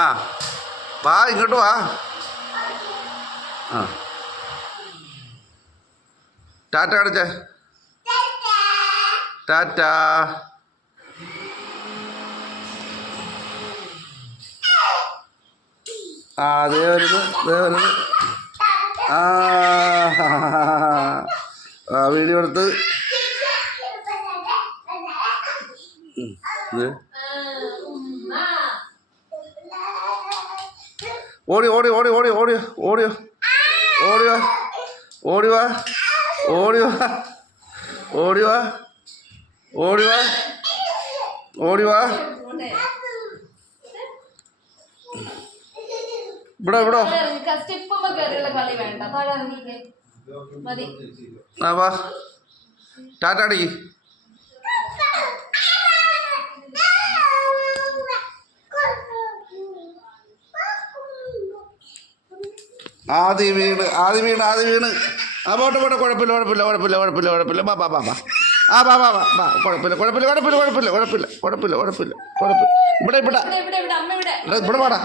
ആ വാ ഇങ്ങോട്ട് വാ. ആ ടാറ്റ കാണിച്ചേ. ടാറ്റ. ആ അതേ വരുന്നു, അതേ വരുന്നു. ആ വീഡിയോ എടുത്ത് ഓടി ഓടി ഓടി ഓടി ഓടിയോ ഓടിയോ ഓടിയോ ഓടിവാ ഓടിവാ ഓടിവാ ഓടിവാ ഓടിവാ. ഇവിടെ ഇവിടെ ആ വാ ടാറ്റ അടിക്ക്. ആദ്യം വീണ് ആദ്യം വീണ് ആദ്യം വീണ്. ആ പോട്ടെ പോട്ടെ, കുഴപ്പമില്ല കുഴപ്പമില്ല കുഴപ്പമില്ല കുഴപ്പമില്ല കുഴപ്പമില്ല. ബാ ബാ ബാ ബാ. ആ ബാ ബാ ബാ ബാ. കുഴപ്പമില്ല കുഴപ്പമില്ല കുഴപ്പമില്ല കുഴപ്പമില്ല കുഴപ്പമില്ല കുഴപ്പമില്ല കുഴപ്പമില്ല കുഴപ്പമില്ല. ഇവിടെ ഇവിടെ ഇവിടെ പാടാ.